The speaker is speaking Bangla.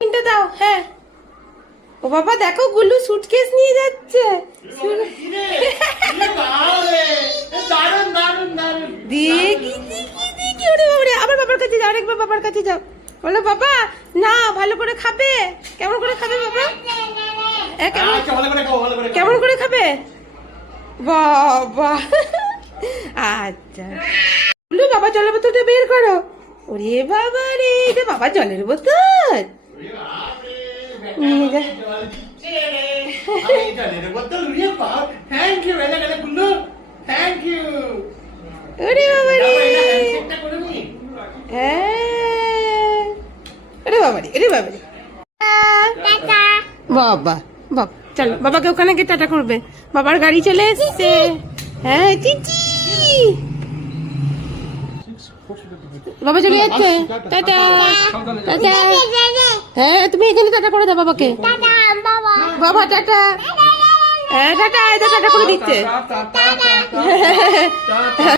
তিনটে দাও। হ্যাঁ ও বাবা দেখো গুল্লু সুটকেস নিয়ে যাচ্ছে। দেখি ওরে বাবারে, আবার বাবার কাছে যাও, আরেকবার বাবার কাছে যাও, বলো বাবা না ভালো করে খাবে। কেমন করে খাবে বাবা? কেমন করে খাবে বাবা? আচ্ছা গুল্লু বাবা জলের বোতলটা বের করো। ওরে বাবা রে, এটা বাবা জলের বোতল নিয়ে যা। ওরে বাবা রে, হ্যাঁ ওরে বাবা রে, ওরে বাবা রে। বাবা বাবা চলো বাবাকে ওখানে গিয়ে টাটা করবে। বাবার গাড়ি চলে এসছে। হ্যাঁ চিচি বাবা চলে যাচ্ছে। Tata tata. হ্যাঁ তুমি এখানে টাটা করে দাও বাবাকে। বাবা টাটা। হ্যাঁ টাটা, টাটা করে দিচ্ছে।